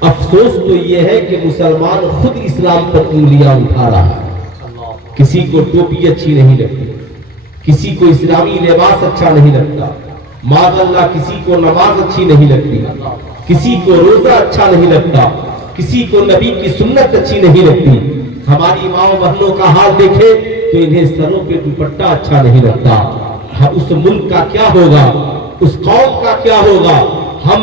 افسوس تو یہ ہے کہ مسلمان خود اسلام پر انگلیاں اٹھا رہا ہے. کسی کو ٹوپی اچھی نہیں لگتی, کسی کو اسلامی لباس اچھا نہیں لگتا, معاذ اللہ کسی کو نماز اچھی نہیں لگتی, کسی کو روزہ اچھا نہیں لگتا, کسی کو نبی کی سنت اچھی نہیں لگتی. ہماری ماں بہنوں کا حال دیکھے تو انہیں سروں پہ دوپٹہ اچھا نہیں لگتا. اس ملک کا کیا ہوگا, اس قوم کا کیا ہوگا؟ ہم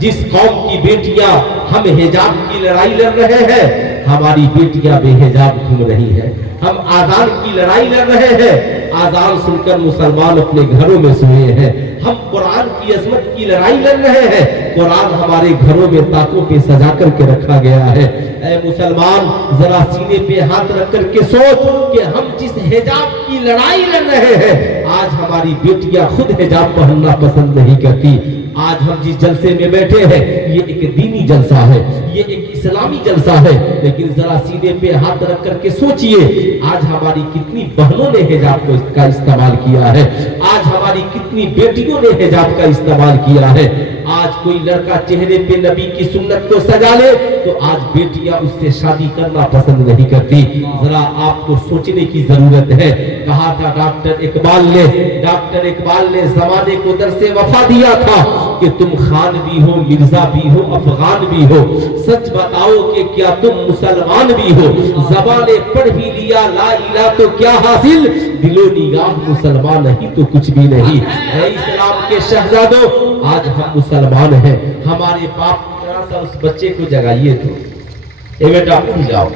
جس قوم کی بیٹیاں ہم حجاب کی لڑائی لڑ رہے ہیں, ہماری بیٹیاں بے حجاب گھوم رہی ہیں. ہم آزان کی لڑائی لڑ رہے ہیں, آزان سن کر مسلمان اپنے گھروں میں سوئے ہیں. ہم قرآن کی عظمت کی لڑائی لڑ رہے ہیں, قرآن ہمارے گھروں میں تاکوں پہ سجا کر کے رکھا گیا ہے. اے مسلمان, ذرا سینے پہ ہاتھ رکھ کر کے سوچ کہ ہم جس حجاب کی لڑائی لڑ رہے ہیں, آج ہماری بیٹیاں خود حجاب پہننا پسند نہیں کرتی. آج ہم جس جلسے میں بیٹھے ہیں یہ ایک دینی جلسہ ہے, یہ ایک اسلامی جلسہ ہے, لیکن ذرا سینے پہ ہاتھ رکھ کر کے سوچئے آج ہماری کتنی بہنوں نے حجاب کا استعمال کیا ہے, آج ہماری کتنی بیٹیوں نے حجاب کا استعمال کیا ہے. آج کوئی لڑکا چہرے پہ نبی کی سنت کو سجا لے تو آج بیٹیاں اس سے شادی کرنا پسند نہیں کرتی. ذرا آپ کو سوچنے کی ضرورت ہے. کہا تھا ڈاکٹر اقبال نے زمانے کو درس وفا دیا تھا کہ تم خان بھی ہو, مرزا بھی ہو, افغان بھی ہو, سچ بتاؤ کہ کیا تم مسلمان بھی ہو. زبان پڑھ بھی لیا لا الہ تو کیا حاصل, دل و نگاہ مسلمان نہیں تو کچھ بھی نہیں. اے اسلام کے شہزادوں, آج ہم مسلمان ہیں. ہمارے باپ ذرا سا اس بچے کو جگائیے تو, اے بیٹا اٹھ جاؤ,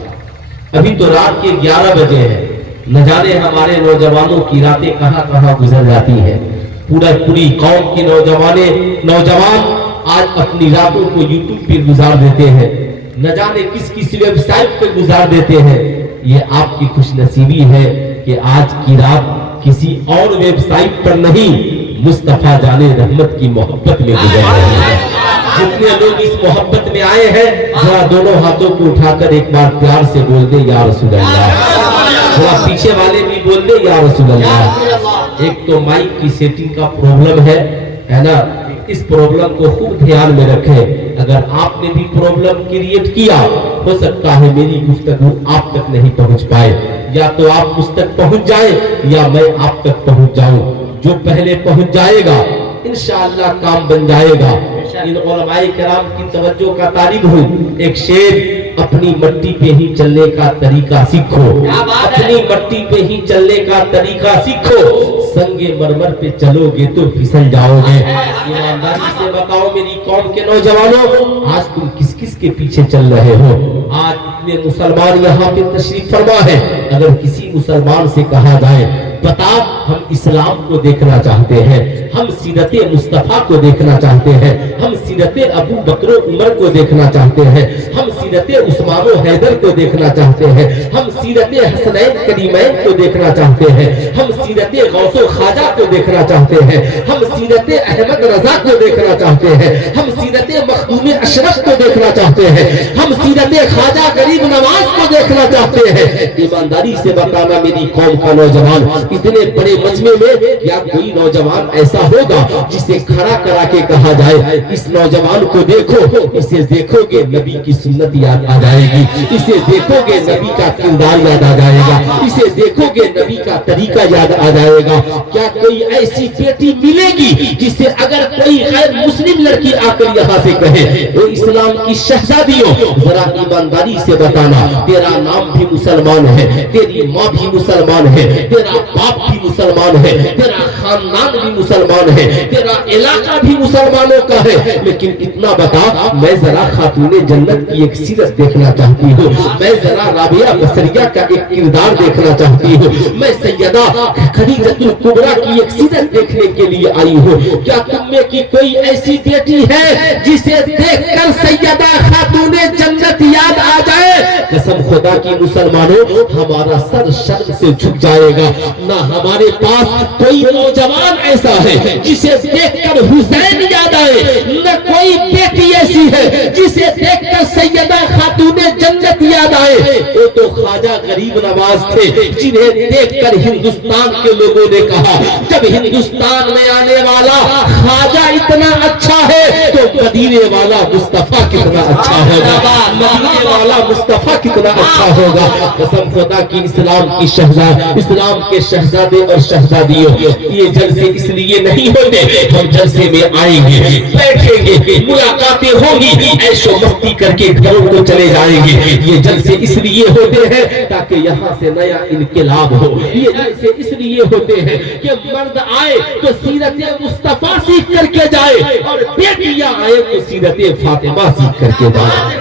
ابھی تو رات کے 11 بجے ہیں. نہ جانے ہمارے نوجوانوں کی راتیں کہاں کہاں گزر جاتی ہیں. پوری قوم کی نوجوان آج اپنی راتوں کو یوٹیوب پہ گزار دیتے ہیں, نہ جانے کس ویب سائٹ پہ گزار دیتے ہیں. یہ آپ کی خوش نصیبی ہے کہ آج کی رات کسی اور ویب سائٹ پر نہیں, مصطفیٰ جان رحمت کی محبت میں گزر رہی ہے. جتنے لوگ اس محبت میں آئے ہیں ذرا دونوں ہاتھوں کو اٹھا کر ایک بار پیار سے بول دے یا رسول اللہ. ذرا پیچھے والے بھی بول دے یا رسول اللہ. ایک تو مائک کی سیٹنگ کا پرابلم ہے نا, اس پرابلم کو خوب دھیان میں رکھیں. اگر آپ نے بھی پرابلم کریٹ کیا, ہو سکتا ہے میری گفتگو آپ تک نہیں پہنچ پائے. یا تو آپ مجھ تک پہنچ جائیں یا میں آپ تک پہنچ جاؤں. جو پہلے پہنچ جائے گا انشاءاللہ کام بن جائے گا. ان علماء کرام کی توجہ کا طالب ہوں. ایک شعر, اپنی مٹی پہ ہی چلنے کا طریقہ سیکھو, اپنی مٹی پہ ہی چلنے کا طریقہ سیکھو, سنگ مرمر پہ چلو گے تو پھسل جاؤ گے. ایمانداری سے بتاؤ میری قوم کے نوجوانوں, آج تم کس کس کے پیچھے چل رہے ہو؟ آج اتنے مسلمان یہاں پہ تشریف فرما ہے. اگر کسی مسلمان سے کہا جائے بتا ہم اسلام کو دیکھنا چاہتے ہیں, ہم سیرت مصطفیٰ کو دیکھنا چاہتے ہیں, ہم سیرت ابو بکر و عمر کو دیکھنا چاہتے ہیں, ہم سیرت عثمان و حیدر کو دیکھنا چاہتے ہیں, ہم سیرت حسنین کریمین کو دیکھنا چاہتے ہیں, ہم سیرت غوث و خواجہ کو دیکھنا چاہتے ہیں, ہم سیرت احمد رضا کو دیکھنا چاہتے ہیں, ہم سیرت مخدوم اشرف کو دیکھنا چاہتے ہیں, ہم سیرت خواجہ غریب نواز کو دیکھنا چاہتے ہیں. ایمانداری سے بتانا میری قوم کا نوجوان, اتنے بڑے مجمع میں کیا کوئی نوجوان ایسا ہوگا جسے کھڑا کرا کے کہا جائے اس نوجوان کو دیکھو, اسے دیکھو گے نبی کی سنت یاد آ جائے گی, اسے دیکھو گے نبی کا کردار یاد آ جائے گا, اسے دیکھو گے نبی کا طریقہ یاد آ جائے گا. کیا کوئی ایسی بیٹی ملے گی جسے اگر کوئی غیر مسلم لڑکی آ کر یہاں سے کہے وہ اسلام کی شہزادیوں, ذرا ایمانداری سے بتانا تیرا نام بھی مسلمان ہے, تیری ماں بھی مسلمان ہے, تیرا باپ بھی مسلمان ہے, تیرا خاندان بھی مسلمان ہے, تیرا علاقہ بھی مسلمانوں کا ہے, لیکن اتنا بتا میں ذرا خاتون جنت کی ایک سیرت دیکھنا چاہتی ہوں, میں ذرا رابعہ بصریہ کا ایک کردار دیکھنا چاہتی ہوں, میں سیدہ خدیجۃ الکبریٰ کی ایک سیرت دیکھنے کے لیے آئی ہوں. کیا تم میں کی کوئی ایسی بیٹی ہے جسے دیکھ کر سیدہ خاتون جنت یاد آ جائے؟ قسم خدا کی مسلمانوں ہمارا سر شرم سے جھک جائے گا. نہ ہمارے پاس کوئی نوجوان ایسا ہے جسے دیکھ کر حسین یاد آئے, نہ کوئی بیٹی ایسی ہے جسے دیکھ کر سیدہ خاتون جنت یاد آئے. وہ تو خواجہ غریب نواز تھے جنہیں دیکھ کر ہندوستان کے لوگوں نے کہا جب ہندوستان میں آنے والا خواجہ اتنا اچھا ہے تو مدینے والا مصطفیٰ کتنا اچھا ہوگا، مدینے والا مصطفیٰ کتنا اچھا ہوگا۔ قسم خدا کی اسلام کے شہزادے اور شہزادیوں، یہ جلسے اس لیے نہیں ہوتے، ہم جلسے میں آئیں گے، بیٹھیں گے، ملاقاتیں ہوں گی، عیش و مستی کر کے گھروں کو چلے جائیں گے۔ یہ جلسے اس لیے ہوتے ہیں تاکہ یہاں سے نیا انقلاب ہو، یہ جلسے اس لیے ہوتے ہیں کہ مرد آئے تو سیرت مصطفیٰ سیکھ کر کے جائے اور بیٹیاں آئے تو سیرت فاطمہ سیکھ کر کے جائے۔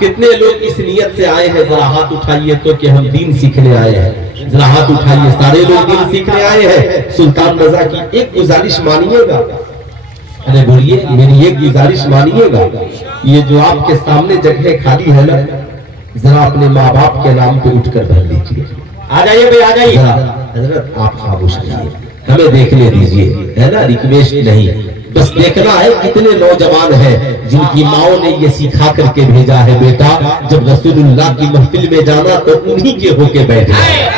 کتنے لوگ اس نیت سے آئے ہیں؟ ذرا ہاتھ اٹھائیے تو کہ ہم دین سیکھنے آئے ہیں، ذرا ہاتھ اٹھائیے، سارے لوگ دین سیکھنے آئے ہیں۔ سلطان رضا کی ایک گزارش مانیے گا، ارے بولیے، میری ایک گزارش مانیے گا، یہ جو آپ کے سامنے جگہ خالی ہے نا، ذرا اپنے ماں باپ کے نام پہ اٹھ کر بھر لیجیے۔ آ جائیے بھائی، آ جائیے حضرت، آپ خاموش رہیے، ہمیں دیکھنے دیجیے، ہے نا، ریکویسٹ نہیں، بس دیکھنا ہے کتنے نوجوان ہیں جن کی ماؤں نے یہ سکھا کر کے بھیجا ہے، بیٹا جب رسول اللہ کی محفل میں جانا تو انہی کے ہو کے بیٹھ جانا،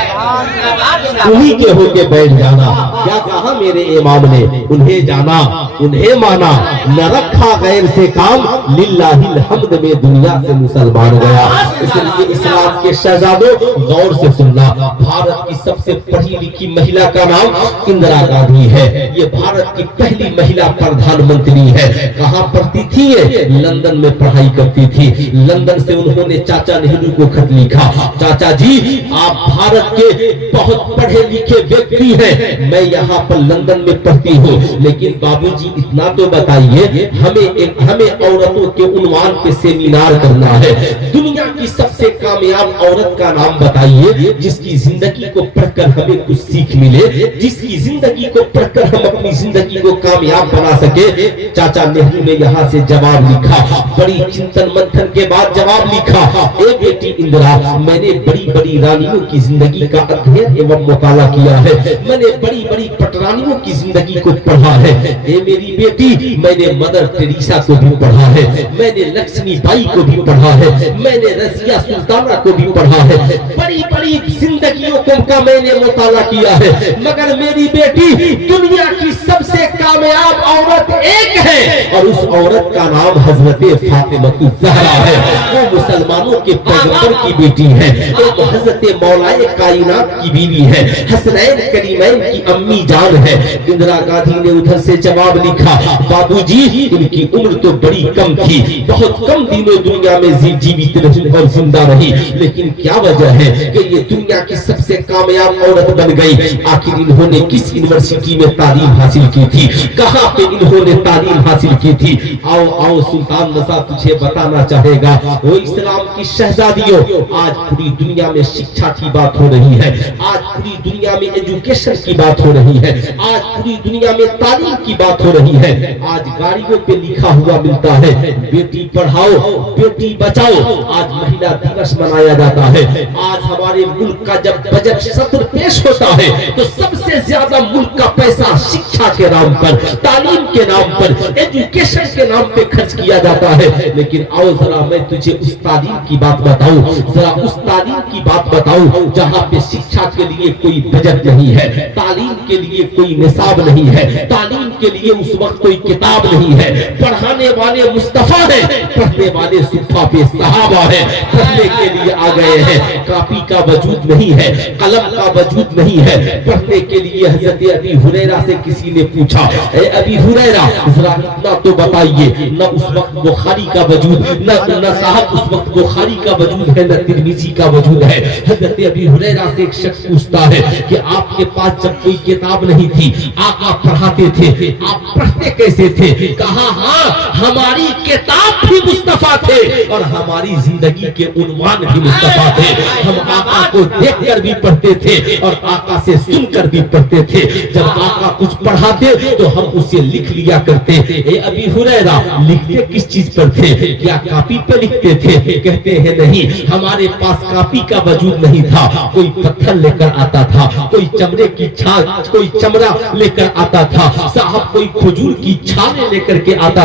انہی کے ہو کے بیٹھ جانا۔ کیا کہا میرے امام نے؟ انہیں جانا، انہیں مانا، نہ رکھا غیر سے کام، للہ الحمد میں دنیا سے مسلمان گیا۔ اس لیے اسلام کے شہزادوں غور سے سننا، بھارت کی سب سے پڑھی لکھی مہیلا کا نام اندرا گاندھی ہے، یہ بھارت کی پہلی مہیلا پردھان منتری ہے۔ کہاں پڑھتی تھی یہ؟ لندن میں پڑھائی کرتی تھی۔ لندن سے انہوں نے چاچا نہرو کو خط لکھا، چاچا جی آپ بھارت کے بہت پڑھے لکھے ویکتی ہیں، میں یہاں پر لندن میں پڑھتی ہوں، لیکن بابو جی اتنا تو بتائیے، ہمیں عورتوں کے عنوان پہ سیمینار کرنا ہے، دنیا کی سب سے کامیاب عورت کا نام بتائیے جس کی زندگی کو پڑھ کر ہمیں کچھ سیکھ ملے، جس کی زندگی کو پڑھ کر ہم اپنی زندگی کو کامیاب بنا سکے۔ چاچا نہرو نے یہاں سے جواب لکھا، بڑی چنتن منتھن کے بعد جواب لکھا، اے بیٹی اندرا، میں نے بڑی بڑی رانیوں کی زندگی کا ادھین ایوم مطالعہ کیا ہے، میں نے بڑی بڑی پٹرانیوں کی زندگی کو پڑھا ہے، اے میری بیٹی میں نے مدر ٹریسا کو بھی پڑھا ہے، میں نے لکشمی بائی کو بھی پڑھا ہے، میں نے رضیہ سلطانہ کو بھی پڑھا ہے، بڑی بڑی زندگیوں کا میں نے مطالعہ کیا ہے، مگر میری بیٹی دنیا کی سب سے کامیاب عورت ایک ہے اور اس عورت کا نام حضرت فاطمہ الزہرا ہے، وہ مسلمانوں کے پیغمبر کی بیٹی ہے، ایک حضرت مولا کائنات کی بیوی ہے، حسنین کریمین کی امی جان ہے۔ اندرا گاندھی نے ادھر سے جواب لکھا، بابو جی ان کی عمر تو بڑی کم تھی، بہت کم دنوں دنیا میں جیوت رہی اور زندہ رہی، لیکن کیا وجہ ہے کہ یہ دنیا کی سب سے کامیاب عورت بن گئی؟ آخر انہوں نے کس یونیورسٹی میں تعلیم حاصل کی تھی؟ کہاں پہ انہوں نے تعلیم حاصل کی تھی؟ آؤ سلطان رضا تجھے بتانا چاہے گا، وہ اسلام کی شہزادیوں، آج پوری دنیا میں شکشا کی بات ہو رہی ہے، آج پوری دنیا میں ایجوکیشن کی بات ہو رہی ہے، آج پوری دنیا میں تعلیم کی بات ہو رہی ہے، آج گاڑیوں پہ لکھا ہوا ملتا ہے بیٹی پڑھاؤ بیٹی بچاؤ، آج مہیلا دیوس منایا جاتا ہے، آج ہمارے ملک کا جب بجٹ سطر پیش ہوتا ہے تو سب سے زیادہ ملک کا پیسہ شکشا کے نام پر، تعلیم کے نام پر، ایجوکیشن کے نام پہ خرچ کیا جاتا ہے، لیکن آؤ ذرا میں تجھے اس تعلیم کی بات بتاؤں، ذرا اس تعلیم کی بات بتاؤں جہاں پہ شکشا کے لیے کوئی بجٹ نہیں ہے، تعلیم کے لیے کوئی نصاب نہیں ہے، تعلیم کے لیے اس وقت کوئی کتاب نہیں ہے، پڑھانے والے مصطفیٰ ہیں، پڑھنے والے صفحہ پہ صحابہ ہیں، پڑھنے کے لیے آ گئے ہیں، کاپی کا وجود نہیں ہے، قلم کا وجود نہیں ہے، پڑھنے کے لیے حضرت ابی ہریرہ سے کسی نے پوچھا، اے ابی ہریرہ ذرا اتنا تو بتائیے، نہ اس وقت بخاری کا وجود، نہ صاحب اس وقت بخاری کا وجود ہے، نہ ترمذی کا وجود ہے۔ حضرت ابی ہریرہ سے ایک شخص پوچھتا ہے کہ آپ کے پاس جب کوئی کتاب نہیں تھی، آقا پڑھاتے تھے، آپ پڑھتے کیسے تھے؟ کہا ہاں ہماری کتاب بھی مصطفیٰ تھے اور ہماری زندگی کے عنوان بھی مصطفیٰ تھے، ہم آقا کو دیکھ کر بھی پڑھتے تھے اور آقا سے سن کر بھی پڑھتے تھے، جب آقا کچھ پڑھاتے تو ہم اسے لکھ لیا کرتے۔ اے ابی ہریرہ لکھتے کس چیز پر تھے؟ کیا کاپی پہ لکھتے تھے؟ کہتے ہیں نہیں، ہمارے پاس کاپی کا وجود نہیں تھا، کوئی پتھر لے کر آتا تھا، کوئی چمڑے کی چھال، کوئی چمڑا لے کر آتا تھا، صاحب کوئی کھجور کی چھالیں لے کر کے آتا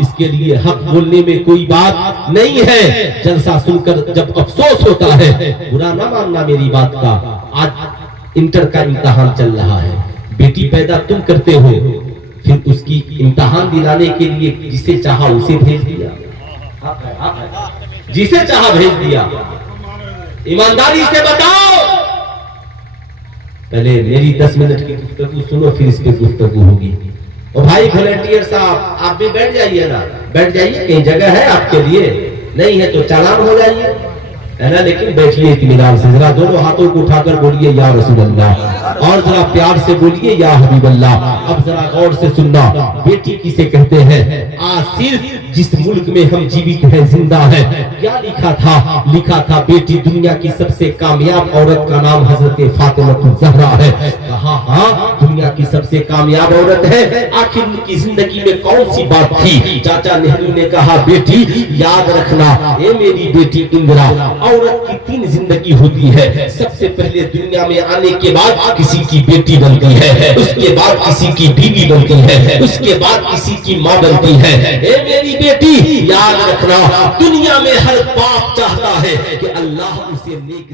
اس کے لیے حق بولنے میں کوئی بات نہیں ہے. جلسہ سن کر جب افسوس ہوتا ہے, برا نہ ماننا میری بات کا. آج انٹر کا امتحان چل رہا ہے, بیٹی پیدا تم کرتے ہو, پھر اس کی امتحان دلانے کے لیے جسے چاہا اسے بھیج دیا, جسے چاہا بھیج دیا. ایمانداری سے بتاؤ, پہلے میری 10 منٹ کی گفتگو سنو, پھر اس پہ گفتگو ہوگی. اور بھائی والنٹیئر صاحب آپ بھی بیٹھ جائیے نا, بیٹھ جائیے, کہیں جگہ ہے آپ کے لیے, نہیں ہے تو چالان ہو جائیے, ہے نا, لیکن بیٹھیے اطمینان سے. ذرا دونوں ہاتھوں کو اٹھا کر بولیے یا رسول اللہ, اور ذرا پیار سے بولیے یا حبیب اللہ. اب ذرا غور سے سننا, بیٹی کسے کہتے ہیں؟ صرف جس ملک میں ہم جیوت ہیں, زندہ ہے. کیا لکھا تھا؟ لکھا تھا بیٹی دنیا کی سب سے کامیاب عورت کا نام حضرت فاطمہ الزہرا ہے. کہا ہاں دنیا کی سب سے کامیاب عورت ہے. آخر ان کی زندگی میں کون سی بات تھی؟ چاچا نہرو نے کہا بیٹی یاد رکھنا, اے میری بیٹی اندرا, عورت کی 3 زندگی ہوتی ہے. سب سے پہلے دنیا میں آنے کے بعد کسی کی بیٹی بنتی ہے, اس کے بعد کسی کی بیوی بنتی ہے, اس کے بعد کسی کی ماں بنتی ہے. اے میری بیٹی یاد رکھنا, دنیا میں ہر باپ چاہتا ہے کہ اللہ اسے نیک